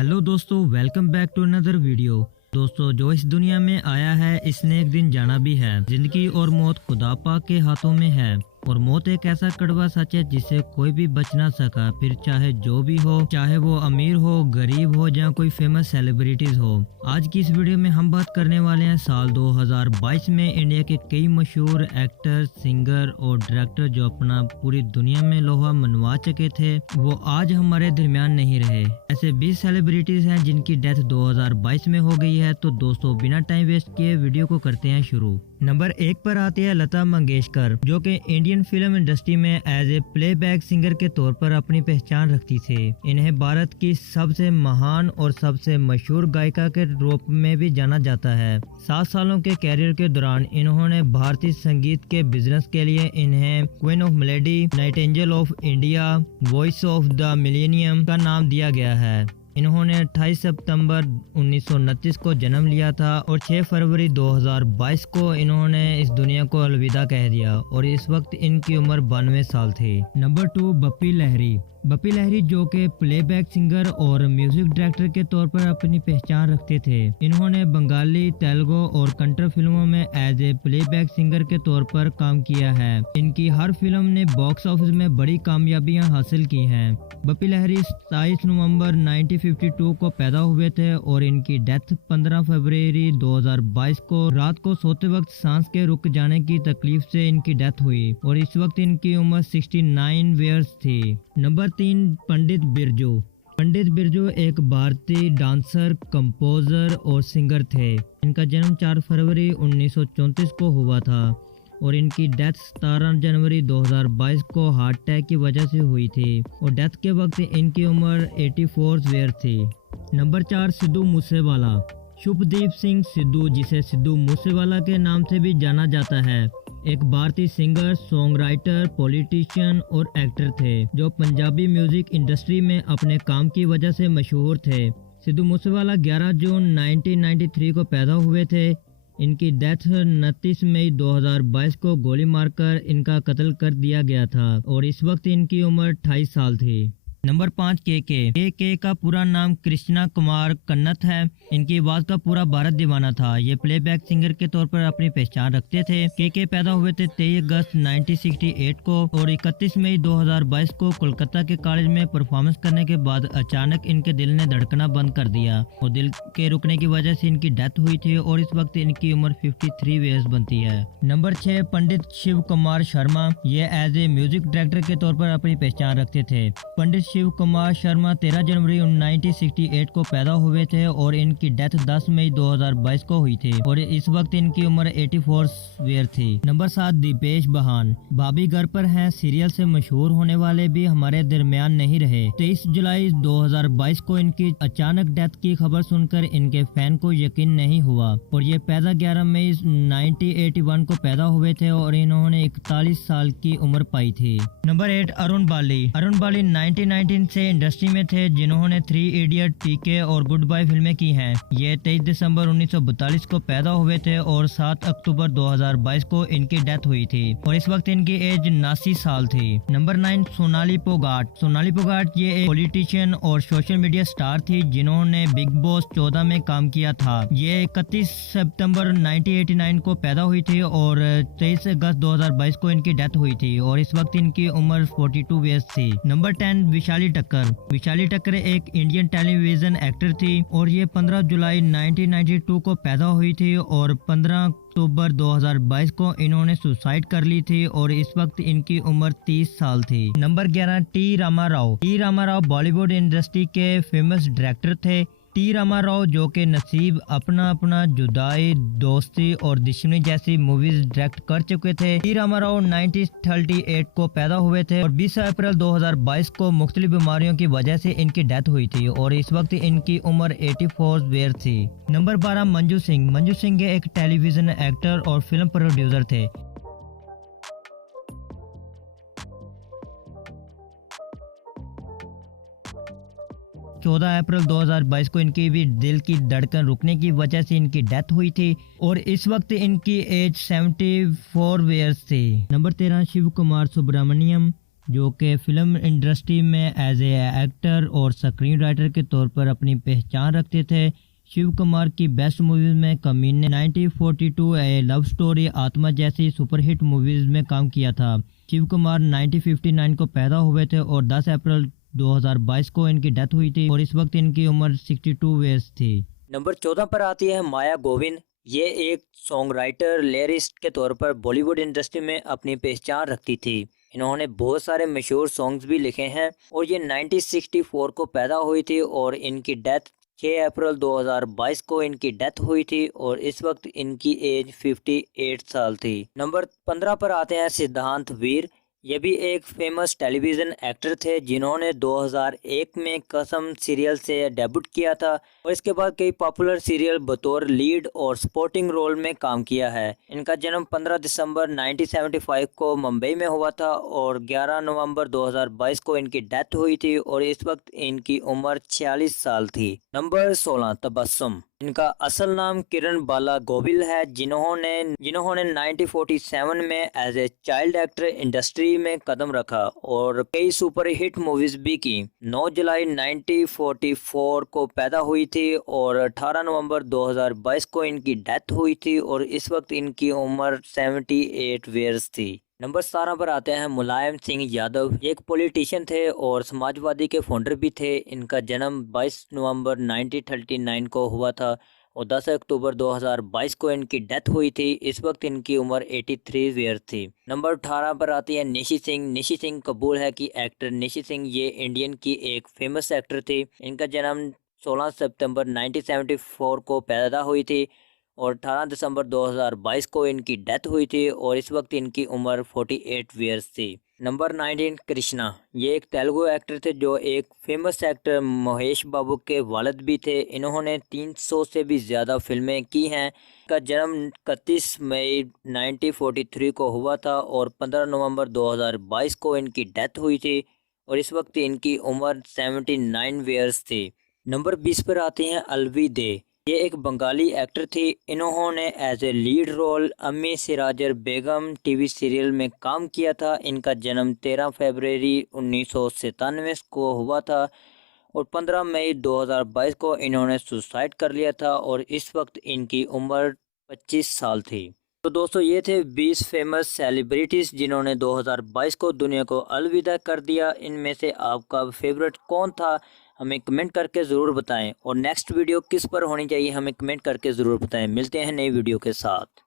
Hello दोस्तों, welcome back to another video. दोस्तों, जो इस दुनिया में आया है इसने एक दिन जाना भी है। जिंदगी और मौत खुदा पाक के हाथों में है और मौत एक ऐसा कड़वा सच है जिससे कोई भी बच ना सका, फिर चाहे जो भी हो, चाहे वो अमीर हो, गरीब हो या कोई फेमस सेलिब्रिटीज हो। आज की इस वीडियो में हम बात करने वाले हैं साल 2022 में इंडिया के कई मशहूर एक्टर, सिंगर और डायरेक्टर जो अपना पूरी दुनिया में लोहा मनवा चुके थे, वो आज हमारे दरमियान नहीं रहे। ऐसे 20 सेलिब्रिटीज हैं जिनकी डेथ 2022 में हो गई है। तो दोस्तों, बिना टाइम वेस्ट किए वीडियो को करते हैं शुरू। नंबर 1 पर आती है लता मंगेशकर, जो कि इंडियन फिल्म इंडस्ट्री में एज ए प्लेबैक सिंगर के तौर पर अपनी पहचान रखती थी। इन्हें भारत की सबसे महान और सबसे मशहूर गायिका के रूप में भी जाना जाता है। 7 सालों के कैरियर के दौरान इन्होंने भारतीय संगीत के बिजनेस के लिए इन्हें queen of melody, Nightingale of India, voice of the millennium का नाम दिया गया है। इन्होंने 28 सितंबर 1929 को जन्म लिया था और 6 फरवरी 2022 को इन्होंने इस दुनिया को अलविदा कह दिया और इस वक्त इनकी उम्र 92 साल थी। नंबर 2, बप्पी लहरी। बप्पी लहरी जो कि प्लेबैक सिंगर और म्यूजिक डायरेक्टर के तौर पर अपनी पहचान रखते थे। इन्होंने बंगाली, तेलुगु और कंट्री फिल्मों में एज ए प्लेबैक सिंगर के तौर पर काम किया है। इनकी हर फिल्म ने बॉक्स ऑफिस में बड़ी कामयाबियां हासिल की हैं। बप्पी लहरी 27 नवंबर 1952 को पैदा हुए थे और इनकी डेथ 15 फरवरी 2022 को रात को सोते वक्त सांस के रुक जाने की तकलीफ से इनकी डेथ हुई और इस वक्त इनकी उम्र 69 ईयर्स थी। नंबर 3, पंडित बिरजू। पंडित बिरजू एक भारतीय डांसर, कंपोजर और सिंगर थे। इनका जन्म 4 फरवरी 1934 को हुआ था और इनकी डेथ 17 जनवरी 2022 को हार्ट अटैक की वजह से हुई थी और डेथ के वक्त इनकी उम्र 84 ईयर थी। नंबर 4, सिद्धू मूसेवाला। शुभदीप सिंह सिद्धू, जिसे सिद्धू मूसेवाला के नाम से भी जाना जाता है, एक भारतीय सिंगर, सॉन्ग राइटर, पॉलिटिशियन और एक्टर थे जो पंजाबी म्यूजिक इंडस्ट्री में अपने काम की वजह से मशहूर थे। सिद्धू मूसेवाला 11 जून 1993 को पैदा हुए थे। इनकी डेथ 29 मई 2022 को गोली मारकर इनका कत्ल कर दिया गया था और इस वक्त इनकी उम्र 28 साल थी। नंबर 5, के का पूरा नाम कृष्णा कुमार कन्नत है। इनकी आवाज का पूरा भारत दीवाना था। ये प्लेबैक सिंगर के तौर पर अपनी पहचान रखते थे। के पैदा हुए थे 23 अगस्त 1968 को और 31 मई 2022 को कोलकाता के कॉलेज में परफॉर्मेंस करने के बाद अचानक इनके दिल ने धड़कना बंद कर दिया और दिल के रुकने की वजह से इनकी डेथ हुई थी और इस वक्त इनकी उम्र 53 ईयर्स बनती है। नंबर 6, पंडित शिव कुमार शर्मा। ये एज ए म्यूजिक डायरेक्टर के तौर पर अपनी पहचान रखते थे। पंडित शिव कुमार शर्मा 13 जनवरी 1968 को पैदा हुए थे और इनकी डेथ 10 मई 2022 को हुई थी और इस वक्त इनकी उम्र 84 ईयर थी। नंबर 7, दीपेश बहान। भाभी घर पर हैं सीरियल से मशहूर होने वाले भी हमारे दरमियान नहीं रहे। 23 जुलाई 2022 को इनकी अचानक डेथ की खबर सुनकर इनके फैन को यकीन नहीं हुआ और ये पैदा 11 मई 1981 को पैदा हुए थे और इन्होंने 41 साल की उम्र पाई थी। नंबर 8, अरुण बाली। अरुण बाली 1919 से इंडस्ट्री में थे, जिन्होंने 3 इडियट, पीके और गुड बाय फिल्में की हैं। ये 23 दिसंबर 1942 को पैदा हुए थे और 7 अक्टूबर 2022 को इनकी डेथ हुई थी और इस वक्त इनकी एज 79 साल थी। नंबर 9, सोनाली पोगाट। सोनाली पोगाट ये एक पॉलिटिशियन और सोशल मीडिया स्टार थी जिन्होंने बिग बॉस 14 में काम किया था। ये 31 सितंबर 1989 को पैदा हुई थी और 23 अगस्त 2022 को इनकी डेथ हुई थी और इस वक्त इनकी उम्र 42 ईयर्स थी। नंबर 10, विशाली टक्कर। विशाली टक्कर एक इंडियन टेलीविजन एक्टर थी और ये 15 जुलाई 1992 को पैदा हुई थी और 15 अक्टूबर 2022 को इन्होंने सुसाइड कर ली थी और इस वक्त इनकी उम्र 30 साल थी। नंबर 11, T Ramarao. T Ramarao Bollywood industry के फेमस डायरेक्टर थे। टी रामाराव जो के नसीब अपना जुदाई, दोस्ती और दुश्मनी जैसी मूवीज डायरेक्ट कर चुके थे। टी रामाराव 1938 को पैदा हुए थे और 20 अप्रैल 2022 को मुख्तलिफ बीमारियों की वजह से इनकी डेथ हुई थी और इस वक्त इनकी उम्र 84 ईयर थी। नंबर 12, मंजू सिंह। मंजू सिंह एक टेलीविजन एक्टर और फिल्म प्रोड्यूसर थे। 14 अप्रैल 2022 को इनकी भी दिल की धड़कन रुकने की वजह से इनकी डेथ हुई थी और इस वक्त इनकी एज 74 ईयर्स थी। नंबर 13, शिव कुमार सुब्रमण्यम। जो कि फिल्म इंडस्ट्री में एज ए एक्टर और स्क्रीन राइटर के तौर पर अपनी पहचान रखते थे। शिव कुमार की बेस्ट मूवीज़ में कमीने 1942, ए लव स्टोरी, आत्मा जैसी सुपरहिट मूवीज़ में काम किया था। शिव कुमार 1959 को पैदा हुए थे और 10 अप्रैल 2022 को इनकी डेथ हुई थी और इस वक्त इनकी उम्र 62 ईयर्स थी। नंबर 14 पर आती है माया गोविंद। ये एक सॉन्ग राइटर लिरिस्ट के तौर पर बॉलीवुड इंडस्ट्री में अपनी पहचान रखती थी। इन्होंने बहुत सारे मशहूर सॉन्ग्स भी लिखे हैं और ये 1964 को पैदा हुई थी और इनकी डेथ 6 अप्रैल 2022 को इनकी डेथ हुई थी और इस वक्त इनकी एज 58 साल थी। नंबर 15 पर आते हैं सिद्धांत वीर। ये भी एक फेमस टेलीविज़न एक्टर थे जिन्होंने 2001 में कसम सीरियल से डेब्यूट किया था और इसके बाद कई पॉपुलर सीरियल बतौर लीड और सपोर्टिंग रोल में काम किया है। इनका जन्म 15 दिसंबर 1975 को मुंबई में हुआ था और 11 नवंबर 2022 को इनकी डेथ हुई थी और इस वक्त इनकी उम्र 46 साल थी। नंबर 16 तबस्सुम। इनका असल नाम किरण बाला गोविल है जिन्होंने 1947 में as a child actor industry में कदम रखा और कई सुपर हिट मूवीज भी की। 9 जुलाई 1944 को पैदा हुई थी और 18 नवंबर 2022 को इनकी डेथ हुई थी और इस वक्त इनकी उम्र 78 ईयर्स थी। नंबर 17 पर आते हैं मुलायम सिंह यादव। ये एक पॉलिटिशियन थे और समाजवादी के फाउंडर भी थे। इनका जन्म 22 नवंबर 1939 को हुआ था और 10 अक्टूबर 2022 को इनकी डेथ हुई थी। इस वक्त इनकी उम्र 83 ईयर थी। नंबर 18 पर आती है निशी सिंह। निशी सिंह कबूल है कि एक्टर निशी सिंह ये इंडियन की एक फेमस एक्टर थी। इनका जन्म 16 सितंबर 1974 को पैदा हुई थी और 18 दिसंबर 2022 को इनकी डेथ हुई थी और इस वक्त इनकी उम्र 48 ईयर्स थी। नंबर 19 कृष्णा। ये एक तेलुगु एक्टर थे जो एक फेमस एक्टर महेश बाबू के वालिद भी थे। इन्होंने 300 से भी ज़्यादा फिल्में की हैं। इनका जन्म 31 मई 1943 को हुआ था और 15 नवंबर 2022 को इनकी डेथ हुई थी और इस वक्त इनकी उम्र 79 ईयर्स थी। नंबर 20 पर आती हैं अलवी दे। ये एक बंगाली एक्टर थी। इन्होंने एज ए लीड रोल अम्मी सिराजर बेगम टीवी सीरियल में काम किया था। इनका जन्म 13 फरवरी 1997 को हुआ था और 15 मई 2022 को इन्होंने सुसाइड कर लिया था और इस वक्त इनकी उम्र 25 साल थी। तो दोस्तों ये थे 20 फेमस सेलिब्रिटीज़ जिन्होंने 2022 को दुनिया को अलविदा कर दिया। इनमें से आपका फेवरेट कौन था हमें कमेंट करके ज़रूर बताएं और नेक्स्ट वीडियो किस पर होनी चाहिए हमें कमेंट करके ज़रूर बताएं। मिलते हैं नई वीडियो के साथ।